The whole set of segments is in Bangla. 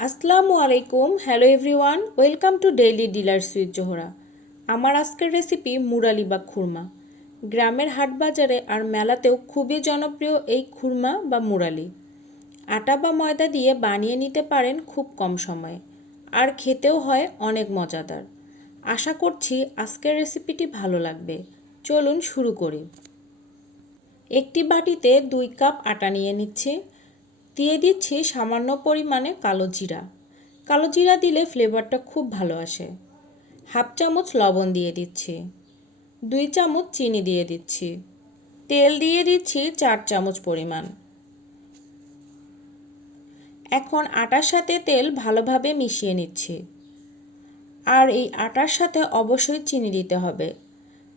আসসালামু আলাইকুম। Hello everyone, welcome to daily dealers with Zohra. আমার আজকের রেসিপি মুরালি বা খুরমা। গ্রামের হাট বাজারে আর মেলাতেও খুবই জনপ্রিয় এই খুরমা বা মুরালি। আটা বা ময়দা দিয়ে বানিয়ে নিতে পারেন খুব কম সময়ে, আর খেতেও হয় অনেক মজাদার। আশা করছি আজকের রেসিপিটি ভালো লাগবে। চলুন শুরু করি। একটি বাটিতে 2 কাপ আটা নিয়ে নিচ্ছি। দিয়ে দিচ্ছি সামান্য পরিমাণে কালো জিরা। কালো জিরা দিলে ফ্লেভারটা খুব ভালো আসে। হাফ চামচ লবণ দিয়ে দিচ্ছি। 2 চামচ চিনি দিয়ে দিচ্ছি। তেল দিয়ে দিচ্ছি 4 চামচ পরিমাণ। এখন আটার সাথে তেল ভালোভাবে মিশিয়ে নিচ্ছি। আর এই আটার সাথে অবশ্যই চিনি দিতে হবে,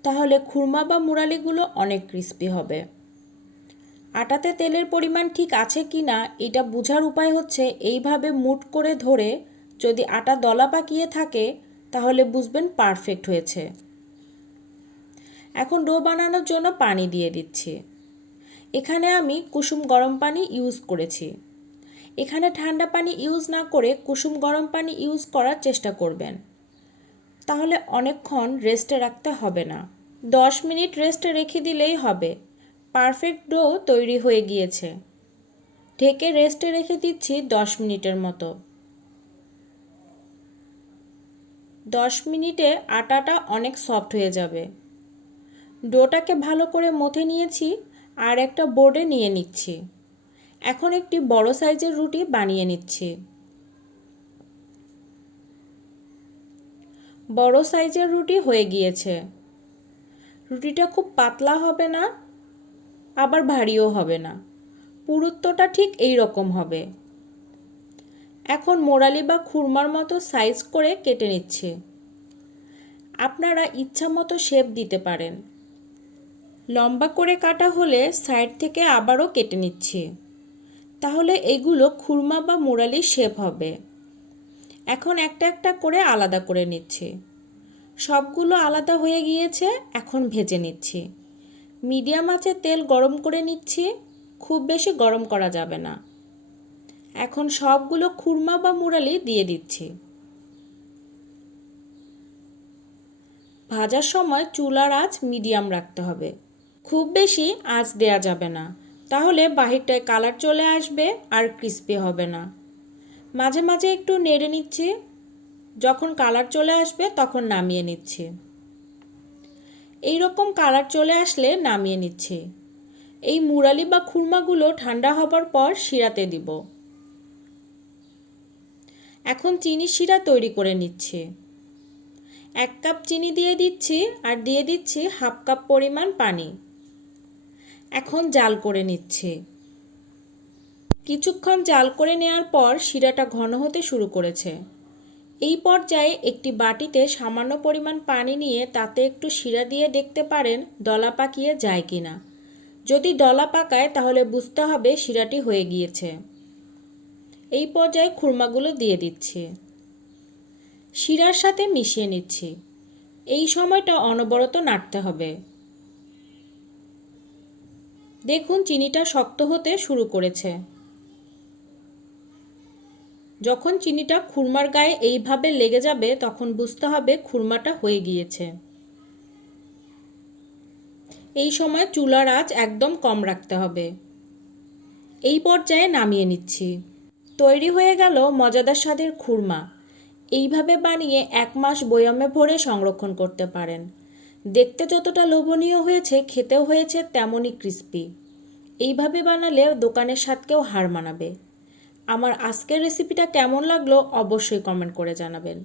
তাহলে খুরমা বা মুরালিগুলো অনেক ক্রিস্পি হবে। আটাতে তেলের পরিমাণ ঠিক আছে কি না এটা বোঝার উপায় হচ্ছে এইভাবে মুঠ করে ধরে যদি আটা দলা পাকিয়ে থাকে তাহলে বুঝবেন পারফেক্ট হয়েছে। এখন ডো বানানোর জন্য পানি দিয়ে দিচ্ছি। এখানে আমি কুসুম গরম পানি ইউজ করেছি। এখানে ঠান্ডা পানি ইউজ না করে কুসুম গরম পানি ইউজ করার চেষ্টা করবেন, তাহলে অনেকক্ষণ রেস্টে রাখতে হবে না। 10 মিনিট রেস্টে রেখে দিলেই হবে। পারফেক্ট ডো তৈরি হয়ে গিয়েছে। ঢেকে রেস্টে রেখে দিচ্ছি 10 মিনিটের মতো। 10 মিনিটে আটাটা অনেক সফট হয়ে যাবে। ডোটাকে ভালো করে মথে নিয়েছি আর একটা বোর্ডে নিয়ে নিচ্ছি। এখন একটি বড় সাইজের রুটি বানিয়ে নিচ্ছি। বড় সাইজের রুটি হয়ে গিয়েছে। রুটিটা খুব পাতলা হবে না, আবার ভারীও হবে না। পুরুত্বটা ঠিক এই রকম হবে। এখন মোরালি বা খুরমার মতো সাইজ করে কেটে নিচ্ছি। আপনারা ইচ্ছা মতো শেপ দিতে পারেন। লম্বা করে কাটা হলে সাইড থেকে আবারও কেটে নিচ্ছি, তাহলে এগুলো খুরমা বা মুরালির শেপ হবে। এখন একটা একটা করে আলাদা করে নিচ্ছি। সবগুলো আলাদা হয়ে গিয়েছে, এখন ভেজে নিচ্ছি। মিডিয়াম আঁচে তেল গরম করে নিচ্ছি, খুব বেশি গরম করা যাবে না। এখন সবগুলো খুরমা বা মুরালি দিয়ে দিচ্ছি। ভাজার সময় চুলার আঁচ মিডিয়াম রাখতে হবে, খুব বেশি আঁচ দেয়া যাবে না, তাহলে বাহিরটায় কালার চলে আসবে আর ক্রিস্পি হবে না। মাঝে মাঝে একটু নেড়ে নিচ্ছি। যখন কালার চলে আসবে তখন নামিয়ে নিচ্ছি। এই রকম কালার চলে আসলে নামিয়ে নিচ্ছি। এই মুরালি বা খুরমাগুলো ঠান্ডা হবার পর শিরাতে দিব। এখন চিনি শিরা তৈরি করে নিচ্ছি। 1 কাপ চিনি দিয়ে দিচ্ছি আর দিয়ে দিচ্ছি হাফ কাপ পরিমাণ পানি। এখন জাল করে নিচ্ছি। কিছুক্ষণ জাল করে নেওয়ার পর শিরাটা ঘন হতে শুরু করেছে। এই পর্যায়ে একটি বাটিতে সামান্য পরিমাণ পানি নিয়ে তাতে একটু শিরা দিয়ে দেখতে পারেন দলা পাকিয়ে যায় কিনা। যদি দলা পাকায় তাহলে বুঝতে হবে শিরাটি হয়ে গিয়েছে। এই পর্যায়ে খুরমাগুলো দিয়ে দিচ্ছি। শিরার সাথে মিশিয়ে নিচ্ছি। এই সময়টা অনবরত নাড়তে হবে। দেখুন চিনিটা শক্ত হতে শুরু করেছে। যখন চিনিটা খুরমার গায়ে এইভাবে লেগে যাবে তখন বুঝতে হবে খুরমাটা হয়ে গিয়েছে। এই সময় চুলার আঁচ একদম কম রাখতে হবে। এই পর্যায়ে নামিয়ে নিচ্ছি। তৈরি হয়ে গেল মজাদার স্বাদের খুরমা। এইভাবে বানিয়ে 1 মাস বয়ামে ভরে সংরক্ষণ করতে পারেন। দেখতে যতটা লোভনীয় হয়েছে খেতেও হয়েছে তেমনই ক্রিস্পি। এইভাবে বানালে দোকানের স্বাদকেও হার মানাবে। আমার আজকের রেসিপিটা কেমন লাগলো অবশ্যই কমেন্ট করে জানাবেন।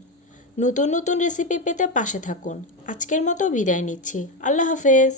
নতুন নতুন রেসিপি পেতে পাশে থাকুন। আজকের মতো বিদায় নিচ্ছি। আল্লাহ হাফেজ।